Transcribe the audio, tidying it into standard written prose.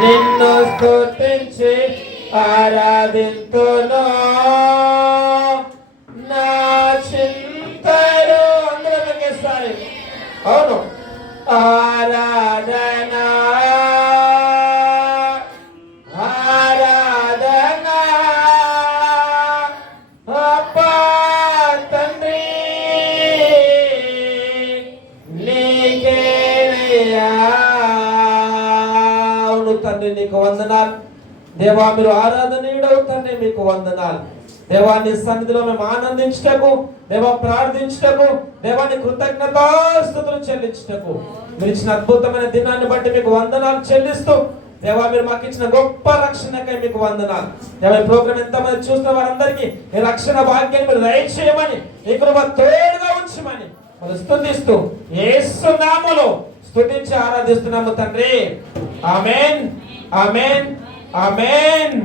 నిన్ను స్తుతించి ఆరాధింతును, నా చింతలు అందరూ ఒకేసారి. అవును, ఆరాధన ఆరాధన అబ్బా తండ్రి నీకేనయ్యా. అవును తండ్రి, నీకు వందనాలు దేవా. మీరు ఆరాధనీయుడవు తండ్రి, మీకు వందనాలు దేవా. నీ సన్నిధిలో మేము ఆనందించటకు దేవా, ప్రార్థించటకు దేవాన్ని కృతజ్ఞతాస్తుతులు చెల్లించటకు మీరు ఇచ్చిన అద్భుతమైన దినాన్ని బట్టి మీకు వందనాలు చెల్లిస్తూ దేవా, మీరు మాకు ఇచ్చిన గొప్ప రక్షణకై మీకు వందనాలు దేవా. ఈ ప్రోగ్రాం ఎంతమంది చూస్తున్న వారందరికీ ఈ రక్షణ భాగ్యాన్ని మీరు దయచేయమని, ఈ కృప తోడుగా ఉంచమని మనం స్తుతిస్తూ యేసు నామములో స్తుతించి ఆరాధిస్తున్నాము తండ్రి. ఆమేన్, ఆమేన్, ఆమేన్.